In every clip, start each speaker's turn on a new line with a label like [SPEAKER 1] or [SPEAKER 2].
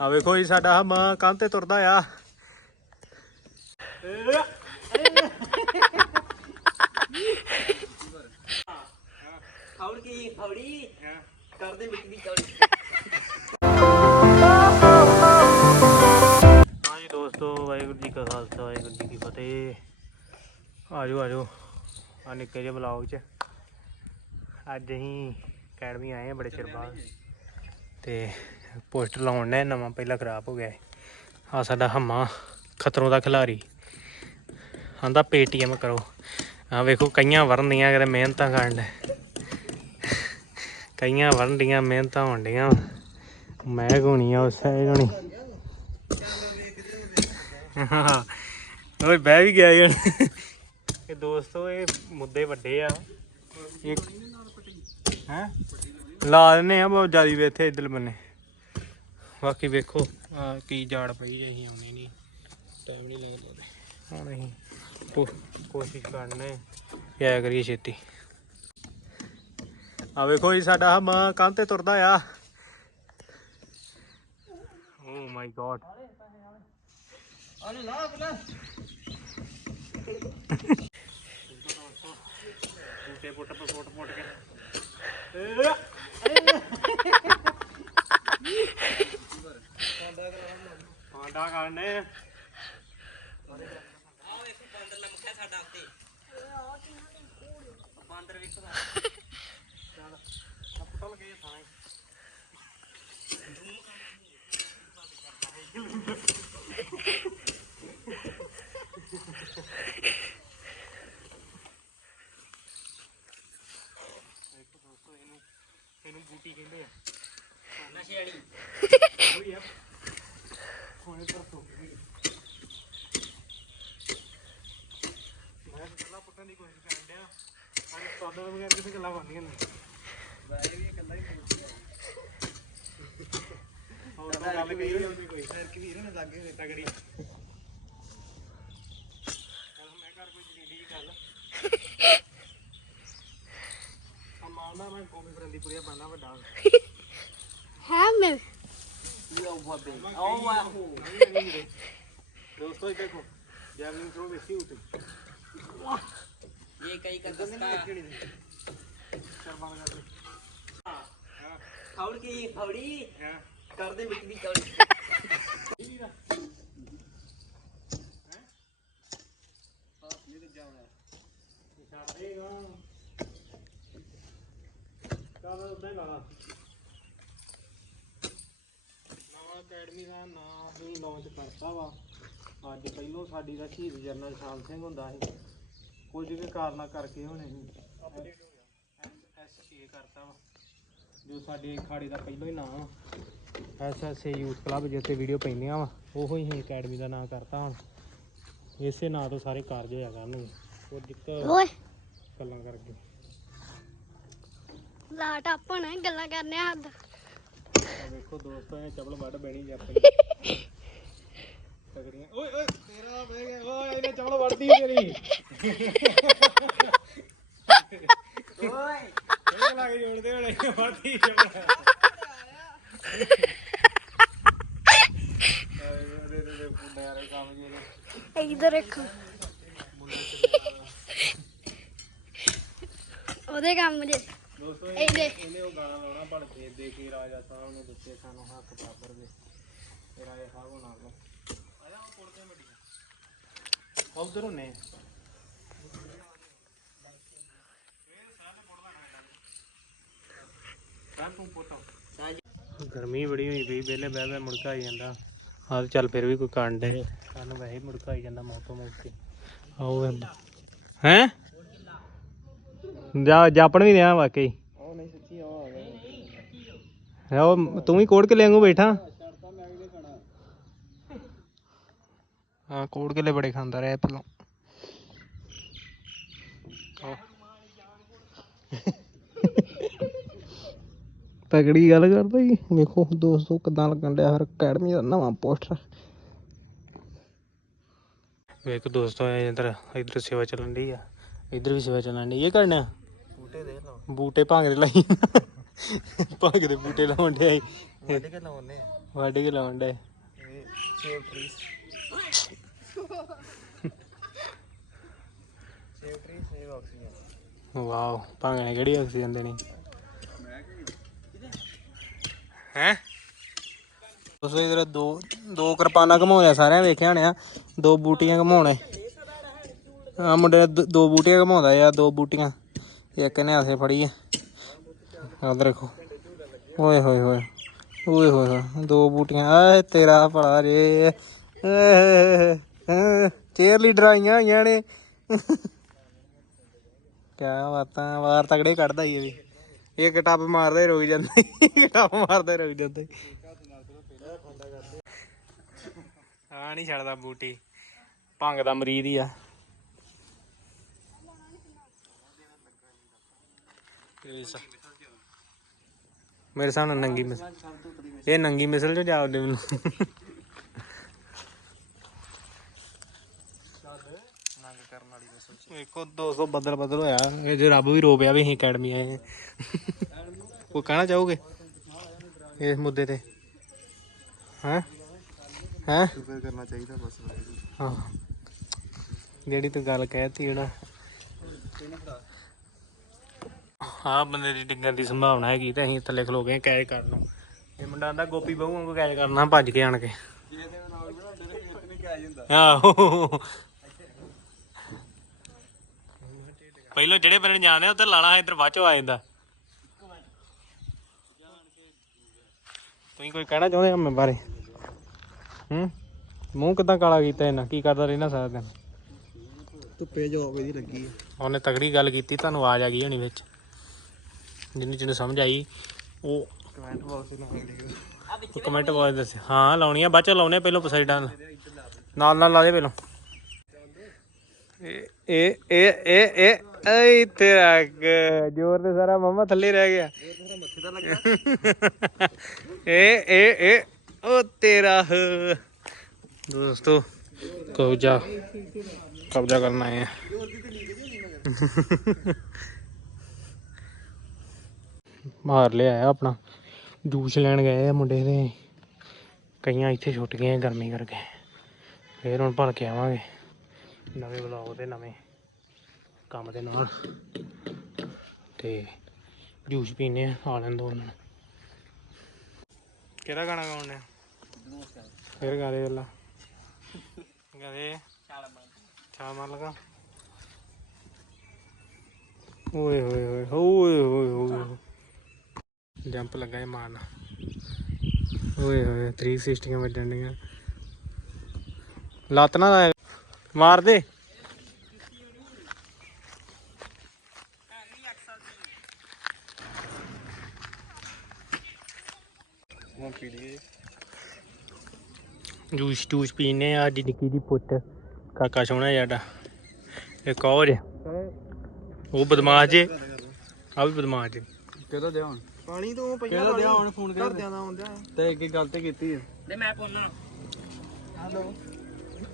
[SPEAKER 1] ਆ ਵੇਖੋ ਜੀ ਸਾਡਾ ਹਮ ਕੰਨ ਤੇ ਤੁਰਦਾ ਆ।
[SPEAKER 2] ਖੌੜ ਕੀ ਖੌੜੀ। ਕਰਦੇ ਮਿੱਟੀ ਦੀ ਚੌੜੀ
[SPEAKER 1] ਹਾਂਜੀ ਦੋਸਤੋ ਵਾਹਿਗੁਰੂ ਜੀ ਕਾ ਖਾਲਸਾ ਵਾਹਿਗੁਰੂ ਜੀ ਕੀ ਫਤਿਹ। ਆਜੋ ਆਜੋ ਆ ਨਿੱਕੇ ਜਿਹੇ ਬਲੌਗ 'ਚ। ਅੱਜ ਅਸੀਂ ਅਕੈਡਮੀ ਆਏ ਆ ਬੜੇ ਚਿਰ ਬਾਅਦ। ਤੇ ਪੋਸਟਰ ਲਾਉਣ ਨੇ ਨਵਾਂ ਪਹਿਲਾਂ ਖਰਾਬ ਹੋ ਗਿਆ ਆ ਸਾਡਾ ਹਮਾ, ਖਤਰੋਂ ਦਾ ਖਿਲਾੜੀ ਆਂਦਾ ਪੇਟੀਐਮ ਕਰੋ। ਆ ਵੇਖੋ, ਕਈਆਂ ਵਰਨ ਦੀਆਂ ਕਿਤੇ ਮਿਹਨਤਾਂ ਕਰਨ ਲੈ ਕਈਆਂ ਵਰਨ ਦੀਆਂ ਮਿਹਨਤਾਂ ਹੋਣ ਡੀਆਂ ਮੈਂ ਹੋਣੀ ਆ, ਉਸੇ ਗੋਣੀ ਓਏ, ਬਹਿ ਵੀ ਗਿਆ ਯਾਰ ਇਹ ਦੋਸਤੋ ਇਹ ਮੁੱਦੇ ਵੱਡੇ ਆ। ਇੱਕ ਹੈ? ਲਾ ਦਿੰਨੇ ਆ, ਬਹੁਤ ਜ਼ਿਆਦੀ ਵੇ ਇੱਥੇ ਇਧਰ ਬੰਨੇ। ਬਾਕੀ ਵੇਖੋ। ਕੀ ਜਾੜ ਪਈ ਜੇ ਅਸੀਂ ਆਉਣੀ ਨਹੀਂ ਟਾਈਮ ਨਹੀਂ ਲੱਗਦਾ ਹੁਣ ਅਸੀਂ ਕੋਸ਼ਿਸ਼ ਕਰਨੇ ਕਿ ਆਇਆ ਕਰੀਏ ਛੇਤੀ? ਆ ਵੇਖੋ ਜੀ ਸਾਡਾ ਹਮ ਕੰਨ ਤੇ ਤੁਰਦਾ ਆ। ਓ ਮਾਈ ਗॉड
[SPEAKER 2] ਅਰੇ ਲਾ ਬਲਾ
[SPEAKER 1] ਬੂਟੇ ਪੁੱਟ ਪੁੱਟ ਪੁੱਟ ਪੁੱਟ ਕੇ ਪਾਂਡਾ ਕਰਨੇ
[SPEAKER 2] ਆਓ ਵੇਖੋ ਬਾਂਦਰ ਲਮਕਿਆ ਸਾਡਾ ਉੱਤੇ। ਬਾਂਦਰ ਵੇਖੋ
[SPEAKER 1] ਪੁੱਟਲ ਗਏ ਥਾਣੇ ਦੇਖੋ ਦੋਸਤੋ ਇਹਨੂੰ ਇਹਨੂੰ ਬੂਟੀ ਕਹਿੰਦੇ ਆ
[SPEAKER 2] ਨਸ਼ੇ ਵਾਲੀ
[SPEAKER 1] ਉਹੀ ਆ ਹੁਣੇ ਪਰ ਤੋਂ ਮੈਂ ਪਹਿਲਾਂ ਪੁੱਟਣ ਦੀ ਕੋਸ਼ਿਸ਼ ਕਰਨ ਡਿਆ ਨਾਲ ਬਗੈਰ ਕਿਸੇ ਗੱਲਾਂ ਬਣਦੀਆਂ ਨਹੀਂ
[SPEAKER 2] ਬਾਈ ਵੀ ਇਕੱਲਾ ਹੀ
[SPEAKER 1] ਹੋਰ ਤਾਂ ਗੱਲ ਕਹੀ ਹੁੰਦੀ ਕੋਈ
[SPEAKER 2] ਫਿਰ ਕੀ ਵੀਰ ਨੇ ਲੱਗੇ
[SPEAKER 1] ਚਲ ਮੈਂ ਕਰ ਕੋਈ ਜਰੀਡੀ ਦੀ ਗੱਲ। ਆ ਮਾਰਨਾ ਮੈਂ ਕੋਮੀ ਫਰੰਦੀ ਪੁਰੀਆ ਬੰਨਾ ਵੱਡਾ।
[SPEAKER 3] Hammer.
[SPEAKER 2] ਲੋ ਬਾਬੇ ਆਓ ਵਾਹੋ
[SPEAKER 1] ਦੋਸਤੋ ਇਹ ਦੇਖੋ ਜੈਵਲਿਨ ਥਰੋ ਵੇਖੀ ਉਤੇ
[SPEAKER 2] ਇਹ ਕਰਦੇ ਮਿੱਟੀ ਦੀ ਚੌੜੀ
[SPEAKER 1] ਛੱਡ ਦੇਗਾ ਚੱਲ ਉਦਾਂ ਹੀ ਲਾ ਲਾ ਨਵਾਂ ਅਕੈਡਮੀ ਦਾ ਨਾਮ ਹੀ ਲਾਂਚ ਕਰਤਾ ਵਾ ਅੱਜ ਪਹਿਲੋਂ ਸਾਡੀ ਦਾ ਸ਼ਹੀਦ ਜਰਨਲ ਸ਼ਾਮ ਸਿੰਘ ਹੁੰਦਾ ਸੀ ਕੁਝ ਵੀ ਕਾਰਨਾਂ ਕਰਕੇ ਹੁਣ ਅਸੀਂ ਐਸਏ ਕਰਤਾ ਵਾ ਜੋ ਸਾਡੇ ਖਾੜੇ ਦਾ ਪਹਿਲੋਂ ਹੀ ਨਾਮ ਐਸਐਸਏ ਯੂਥ ਕਲੱਬ ਜਿੱਥੇ ਵੀਡੀਓ ਪੈਂਦੀਆਂ ਵਾ ਉਹੋ ਹੀ ਅਸੀਂ ਅਕੈਡਮੀ ਦਾ ਨਾਮ ਕਰਤਾ ਹੁਣ। ਇਸੇ ਨਾਂ ਤੋਂ ਸਾਰੇ ਕਾਰਜ ਹੋਇਆ ਕਰਨਗੇ। ਉਹ ਦਿੱਕਤ ਗੱਲਾਂ ਕਰਕੇ।
[SPEAKER 3] ਲਾਟ ਆਪਣ ਗੱਲਾਂ ਕਰਨੇ ਹੱਦ।
[SPEAKER 1] ਵੇਖੋ ਦੋਸਤੋ ਇਹ ਚਪਲ ਵੱਢ ਬੈਣੀ ਜੀ ਆਪਣੀ। ਤਗੜੀਆਂ ਓਏ ਓਏ ਤੇਰਾ ਬਹਿ ਗਿਆ। ਓਏ ਇਹਨੇ ਚਪਲ ਵੱਢਦੀ ਤੇਰੀ।
[SPEAKER 2] ਓਏ
[SPEAKER 1] ਇਹ ਲੱਗ ਜੋੜਦੇ ਹੋਣੇ ਜੀ ਉਹਦੇ
[SPEAKER 3] ਇਧਰ ਦੇਖੋ। ਉਹਦੇ ਕੰਮ ਜੇ।
[SPEAKER 1] ਦੋਸਤੋ
[SPEAKER 3] ਇਹ ਦੇ
[SPEAKER 1] ਇਹਨੇ ਉਹ ਗਾਣਾ ਲਾਉਣਾ ਬਣ ਕੇ ਦੇ ਕੇ ਰਾਜਾ ਸਾਹਿਬ ਨੂੰ ਦਿੱਤੇ ਸਾਨੂੰ ਹੱਕ ਬਰਾਬਰ ਦੇ। ਰਾਜਾ ਸਾਹਿਬ ਨਾਲ ਲਓ ਆਇਆ ਉਹ ਕੋਲ ਕੇ ਮੱਡੀਆਂ ਉਧਰ ਗਰਮੀ ਬੜੀ ਹੋਈ ਪਈ ਵੇਲੇ ਬਹਿ ਬਹਿ ਮੁੜਕਾ ਆਈ ਜਾਂਦਾ। ਹਾਂ ਚੱਲ ਫਿਰ ਵੀ ਕੋਈ ਕਾਂਡ ਦੇ ਸਾਨੂੰ ਵੈਸੇ ਹੀ ਮੁੜਕਾ ਆਈ ਜਾਂਦਾ ਮੌਤੋਂ ਮੌਤੀ ਆਓ ਹੈ? ਜਾ ਜਾਪਣ ਵੀ ਰਿਹਾ ਵਾਕਈ।
[SPEAKER 2] ਉਹ ਨਹੀਂ ਸੱਚੀ ਉਹ ਆ ਗਿਆ।
[SPEAKER 1] ਉਹ ਤੂੰ ਵੀ ਕੋੜ ਕੇ ਲੈਂਗੂ ਬੈਠਾ
[SPEAKER 2] ਸ਼ਰਤਾਂ ਮੈਂ ਵੀ ਖਾਣਾ
[SPEAKER 1] ਕੋੜ ਕੇ ਲੈ ਬੜੇ ਖਾਂਦਾ ਰਿਹਾ ਪਹਿਲਾਂ ਤਗੜੀ ਗੱਲ ਕਰਦਾ ਜੀ। ਵੇਖੋ ਦੋਸਤੋ ਕਿਦਾਂ ਲੱਗਣ ਡਿਆ ਹਰ ਅਕੈਡਮੀ ਦਾ ਨਵਾਂ ਪੋਸਟਰ। ਵੇਖ ਦੋਸਤੋ ਇਧਰ ਇਧਰ ਸੇਵਾ ਚੱਲਣ ਦੀ ਆ। ਇਧਰ ਵੀ ਸੇਵਾ ਚੱਲਣ ਦੀ ਇਹ ਕਰਨਾ?
[SPEAKER 2] ਬੂਟੇ ਦੇ ਲਓ।
[SPEAKER 1] ਬੂਟੇ ਭਾਂਗ ਦੇ ਲਾਈ। ਭਾਂਗ ਦੇ ਬੂਟੇ ਲਾਉਣ ਡਿਆ
[SPEAKER 2] ਵੱਢ ਕੇ ਲਾਉਨੇ
[SPEAKER 1] ਵੱਢ ਕੇ ਲਾਉਣ ਡੇ
[SPEAKER 2] ਇਹ save tree
[SPEAKER 1] save oxygen wow ਕਿਹੜੀ ਆਕਸੀਜਨ ਦੇਣੀ। ਹੈ? ਉਸ ਵੇਲੇ ਜਿਹੜਾ ਦੋ ਦੋ ਕਿਰਪਾਨਾਂ ਘਮਾਉਣਿਆ ਸਾਰਿਆਂ ਵੇਖਿਆ ਹੋਣਿਆ ਦੋ ਬੂਟੀਆਂ ਘਮਾਉਣੇ। ਆ ਮੁੰਡੇ ਦ- ਬੂਟੀਆਂ ਘਮਾਉਂਦਾ ਯਾਰ ਦੋ ਬੂਟੀਆਂ। ਇੱਕ ਨੇ ਹੱਥੇ ਫੜੀ ਆ। ਆਹ ਦੇਖੋ। ਓਏ ਹੋਏ ਹੋਏ ਓਏ ਹੋਏ ਹੋਏ ਦੋ ਬੂਟੀਆਂ। ਆਏ ਤੇਰਾ ਭਲਾ ਰੇ ਚੇਅਰ ਲੀਡਰ ਆਈਆਂ ਹੋਈਆਂ ਨੇ। ਕਿਆ ਬਾਤਾਂ, ਵਾਰ ਤਗੜੇ ਕੱਢਦਾ ਹੀ ਇਹ ਵੀ। ਇੱਕ ਟੱਪ ਮਾਰਦਾ ਹੀ ਰੁਕ ਜਾਂਦਾ ਇੱਕ ਟੱਪ ਮਾਰਦਾ ਹੀ ਰੁਕ ਜਾਂਦਾ ਆ ਨਹੀਂ ਛੱਡਦਾ ਬੂਟੀ। ਭੰਗ ਦਾ ਮਰੀਦ ਹੀ ਆ। ਇਸ- ਮੇਰੇ ਸਾਹਮਣੇ ਨੰਗੀ ਮਿਸਲ ਇਹ ਨੰਗੀ ਮਿਸਲ ਜੋ ਜਾਵਦੇ ਮੈਨੂੰ
[SPEAKER 2] ਨੰਗ ਕਰਨ ਵਾਲੀ ਮਸਲ
[SPEAKER 1] ਵੇਖੋ 200 ਬੱਦਲ ਬੱਦਲ ਹੋਇਆ। ਇਹ ਜੇ ਰੱਬ ਵੀ ਰੋ ਪਿਆ ਵੀ ਅਸੀਂ ਅਕੈਡਮੀ ਆਏ ਹਾਂ। ਕੋਈ ਕਹਿਣਾ ਚਾਹੋਗੇ ਇਸ ਮੁੱਦੇ ਤੇ? ਹੈ? ਹੈ?
[SPEAKER 2] ਸ਼ੁਕਰ ਕਰਨਾ ਚਾਹੀਦਾ ਬਸ
[SPEAKER 1] ਹਾਂ। ਜਿਹੜੀ ਤੂੰ ਗੱਲ ਕਹਿਤੀ ਹੈ ਨਾ। ਹਾਂ ਬੰਦੇ ਦੀ ਡਿੱਗਣ ਦੀ ਸੰਭਾਵਨਾ ਹੈਗੀ ਤੇ ਅਸੀਂ ਥੱਲੇ ਖਲੋ ਗਏ ਕੈਚ ਕਰਨ ਨੂੰ ਇਹ ਮੁੰਡਾ ਆਂਦਾ ਗੋਪੀ ਬਹੂ ਵਾਂਗੂ ਕੈਚ ਕਰਨਾ ਭੱਜ ਕੇ ਆਣ ਕੇ। ਆਹੋ। ਪਹਿਲਾਂ ਜਿਹੜੇ ਬੰਦੇ ਨੂੰ ਜਾਣਦੇ ਉੱਧਰ ਲਾਣਾ ਇੱਧਰ ਬਾਅਦ ਚੋਂ ਆ ਜਾਂਦਾ। ਤੁਸੀਂ ਕੋਈ ਕਹਿਣਾ ਚਾਹੁੰਦੇ ਆ ਮੈਂ ਬਾਰੇ? ਹੂੰ? ਮੂੰਹ ਕਿਦਾਂ ਕਾਲਾ ਕੀਤਾ ਇਹਨਾਂ? ਕੀ ਕਰਦਾ ਰਹਿਣਾ ਸਾਰਾ ਦਿਨ?
[SPEAKER 2] ਧੁੱਪੇ ਜੋਬ ਇਹਦੀ ਲੱਗੀ
[SPEAKER 1] ਉਹਨੇ ਤਗੜੀ ਗੱਲ ਕੀਤੀ ਤੁਹਾਨੂੰ ਆਵਾਜ਼ ਆ ਗਈ ਹੋਣੀ ਵਿੱਚ। ਜਿਹਨੂੰ ਜਿਹਨੂੰ ਸਮਝ ਆਈ ਉਹ
[SPEAKER 2] ਕਮੈਂਟ ਬਾਕਸ ਨਾਲ ਲਿਖਿਓ
[SPEAKER 1] ਕਮੈਂਟ ਬਾਕਸ ਦੱਸ। ਹਾਂ ਲਾਉਣੀ ਆ ਬਾਅਦ ਚ ਲਾਉਣੇ ਆ ਪਹਿਲਾਂ ਸਾਈਡਾਂ ਨਾਲ। ਨਾਲ ਲਾ ਦੇ ਪਹਿਲਾਂ। ਇਹ ਇਹ ਇਹ ਇਹ ਇਹ ਏ ਤੇਰਾ ਜ਼ੋਰ ਤੇ ਸਾਰਾ ਮਮਾ ਥੱਲੇ ਰਹਿ ਗਿਆ।
[SPEAKER 2] ਮੱਥੇ ਦਾ ਲੱਗਾ
[SPEAKER 1] ਉਹ ਤੇਰਾ ਦੋਸਤੋ, ਕਬਜ਼ਾ ਕਬਜ਼ਾ ਕਰਨਾ ਹੈ ਮਾਰ ਲਿਆ ਆ ਆਪਣਾ। ਜੂਸ ਲੈਣ ਗਏ ਆ ਮੁੰਡੇ ਦੇ। ਕਈਆਂ ਇੱਥੇ ਛੁੱਟ ਗਏ ਗਰਮੀ ਕਰਕੇ। ਫੇਰ ਹੁਣ ਭਲ ਕੇ ਆਵਾਂਗੇ। ਨਵੇਂ ਬਲੌਗ ਤੇ ਨਵੇਂ। ਕੰਮ ਦੇ ਨਾਲ। ਤੇ ਜੂਸ ਪੀਨੇ ਆ ਆ ਲੈਣ ਦੋ ਉਹਨਾਂ ਨੂੰ। ਕਿਹੜਾ ਗਾਣਾ ਗਾਉਣਾ ਫਿਰ ਗਾ ਦੇ ਵੇਲਾ ਗਾ ਦੇ ਛਾਲ ਮਾਰ ਲਗਾ। ਓਏ ਹੋਏ ਹੋਏ ਓਏ ਹੋਏ ਹੋਏ ਜੰਪ ਲੱਗਾ ਹੈ ਮਾਰਨਾ। ਓਏ ਹੋਏ 360 ਵੱਜਣ ਡੀਆਂ ਲੱਤ ਨਾ ਮਾਰ ਦੇ। ਜੂਸ ਜੂਸ ਪੀਨੇ ਆ ਅੱਜ ਨਿੱਕੀ ਦੀ ਪੁੱਤ ਕਾਕਾ ਸੋਹਣਾ ਜਿਹਾ ਇੱਕ ਹੋਰ ਉਹ ਬਦਮਾਸ਼ ਜੇ ਆ ਵੀ ਬਦਮਾਸ਼ ਜੇ।
[SPEAKER 2] ਕਿਹਦਾ ਦਿਆ ਹੁਣ? ਪਾਣੀ ਤੋਂ ਪਈਆ ਕਿਹਦਾ ਦਿਆ ਹੁਣ ਫੋਨ ਕਰ ਦਿਆਂ ਦਾ ਹੁੰਦਾ ਤੇ ਇੱਕ ਗੱਲ ਤੇ ਕੀਤੀ ਹੈ
[SPEAKER 4] ਤੇ ਮੈਂ ਪੁੰਨਾ
[SPEAKER 2] ਹੈਲੋ।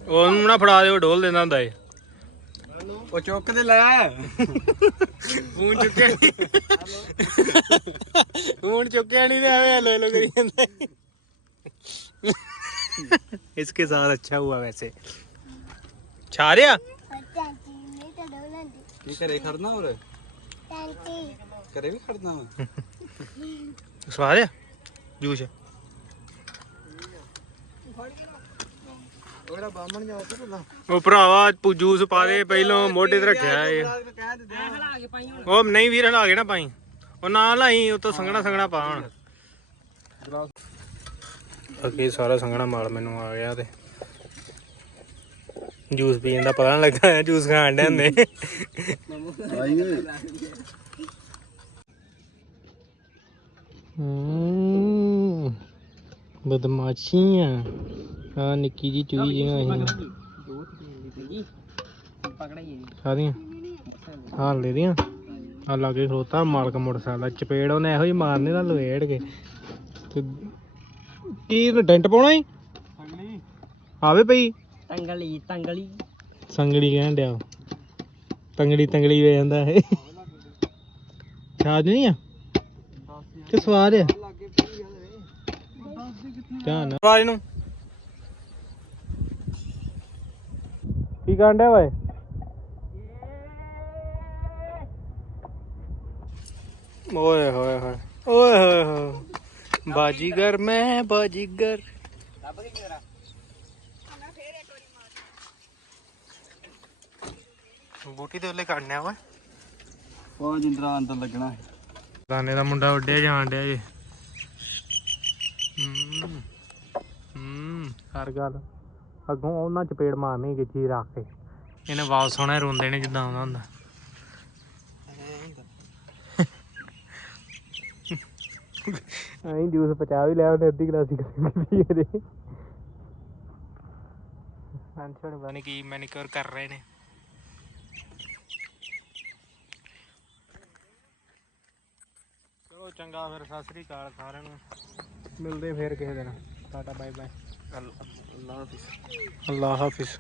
[SPEAKER 1] ਉਹਨੂੰ ਨਾ ਫੜਾ ਦਿਓ ਢੋਲ ਦਿੰਦਾ ਹੁੰਦਾ ਏ।
[SPEAKER 2] ਉਹ ਚੁੱਕ ਦੇ ਲੈ
[SPEAKER 1] ਫੋਨ ਚੁੱਕਿਆ ਨਹੀਂ ਫੋਨ ਚੁੱਕਿਆ ਨਹੀਂ ਤੇ ਐਵੇਂ ਹੈਲੋ ਹੈਲੋ ਕਰੀ ਜਾਂਦਾ। इसके साथ अच्छा हुआ वैसे छा रहा
[SPEAKER 2] ਕੀ ਘਰੇ ਖੜਨਾ ਹੋਰ ਘਰੇ ਵੀ ਖੜਨਾ ਵਾ
[SPEAKER 1] ਸਵਾ ਰਿਹਾ ਜੂਸ
[SPEAKER 2] ਉਹੜਾ ਬਾਹਮਣ ਜਾ ਉੱਤੇ ਭਲਾ
[SPEAKER 1] ਉਹ ਭਰਾਵਾ ਤੂੰ ਜੂਸ ਪਾ ਦੇ ਪਹਿਲੋਂ ਮੋਢੇ ਤੇ ਰੱਖਿਆ ਏ
[SPEAKER 2] ਕਹਿ ਦੇ
[SPEAKER 4] ਹਲਾ ਕੇ ਪਾਈ ਹੁਣ
[SPEAKER 1] ਉਹ ਨਹੀਂ ਵੀਰ ਹਲਾ ਕੇ ਨਾ ਪਾਈ ਉਹ ਨਾ ਲਾਈ ਉਤੋਂ ਸੰਗਣਾ ਸੰਗਣਾ ਪਾ ਹੁਣ ਅੱਗੇ ਸਾਰਾ ਸੰਘਣਾ ਮਾਲ ਮੈਨੂੰ ਆ ਗਿਆ ਤੇ ਜੂਸ ਪੀਣ ਦਾ ਪਤਾ ਨਹੀਂ ਲੱਗਾ ਜੂਸ ਖਾਣ ਦੇ ਹੁੰਦੇ ਹੂੰ, ਬਦਮਾਸ਼ੀਆਂ। ਆ ਨਿੱਕੀ ਜੀ ਚੂਈ ਜਿਹੀਆਂ ਆਈਆਂ
[SPEAKER 4] ਪਕੜਾ ਹਾਂ
[SPEAKER 1] ਲੈ ਦੀਆਂ। ਆ ਲਾਗੇ ਖਲੋਤਾ ਮਾਲਕ ਮੋਟਰਸਾਈਕਲ ਦਾ। ਚਪੇੜ ਉਹਨੇ ਇਹੋ ਹੀ ਮਾਰਨੇ ਨਾਲ ਲਵੇੜ ਕੇ। ਤੇ ਕੀ ਡੈਂਟ ਪਾਉਣਾ ਈ? ਆਵੇ ਪਈ।
[SPEAKER 4] ਤੰਗਲੀ ਤੰਗਲੀ।
[SPEAKER 1] ਸੰਗੜੀ ਕਹਿਣ ਡਿਆ। ਤੰਗੜੀ ਤੰਗੜੀ ਵੇ ਜਾਂਦਾ ਇਹ। ਛਾਜ ਨਹੀਂ ਆ? ਕਿ ਸਵਾਦ ਆ? ਧਿਆਨ ਨਾਲ। ਆਵਾਜ਼ ਨੂੰ। ਕੀ ਕਰਨ ਡਿਆ ਓਏ? ਓਏ ਹੋਏ ਹੋਏ। ਓਏ ਹੋਏ ਹੋਏ ਬਾਜੀਗਰ ਮੈਂ ਬਾਜੀਗਰ।
[SPEAKER 2] ਲੱਭ ਕੇ ਮੇਰਾ
[SPEAKER 1] ਬੂਟੀ ਤੇ ਉਹਲੇ ਕੱਢਨਿਆ ਓਏ।
[SPEAKER 2] ਉਹ ਜਿੰਦਰਾ ਅੰਦਰ ਲੱਗਣਾ ਹੈ
[SPEAKER 1] ਦਾਨੇ ਦਾ ਮੁੰਡਾ ਉੱਡਿਆ ਜਾਣ ਡਿਆ ਜੇ। ਹੂੰ ਹੂੰ ਹਰ ਗੱਲ। ਅੱਗੋਂ ਉਹਨਾਂ ਚਪੇੜ ਮਾਰਨੀ ਗਿੱਚੀ ਰੱਖ ਕੇ। ਇਹਨੇ ਵਾਪਸ ਆਉਣਾ ਰੋਂਦੇ ਨੇ ਜਿੱਦਾਂ ਆਉਂਦਾ ਹੁੰਦਾ ਐਂ ਜੂਸ ਪਚਾ ਵੀ ਲਿਆ ਉਹਨੇ ਅੱਧੀ ਗਲਾਸੀ ਪੀ ਇਹਦੇ ਪਤਾ ਨਹੀਂ ਕੀ ਮੈਨੀਕਿਉਰ ਕਰ ਰਹੇ ਨੇ। ਚਲੋ ਚੰਗਾ ਫਿਰ ਸਤਿ ਸ੍ਰੀ ਅਕਾਲ ਸਾਰਿਆਂ ਨੂੰ। ਮਿਲਦੇ ਫਿਰ ਕਿਸੇ ਦਿਨ। ਟਾਟਾ ਬਾਏ ਬਾਏ
[SPEAKER 2] ਅੱਲਾ ਹਾਫਿਜ਼।
[SPEAKER 1] ਅੱਲਾਹ ਹਾਫਿਜ਼।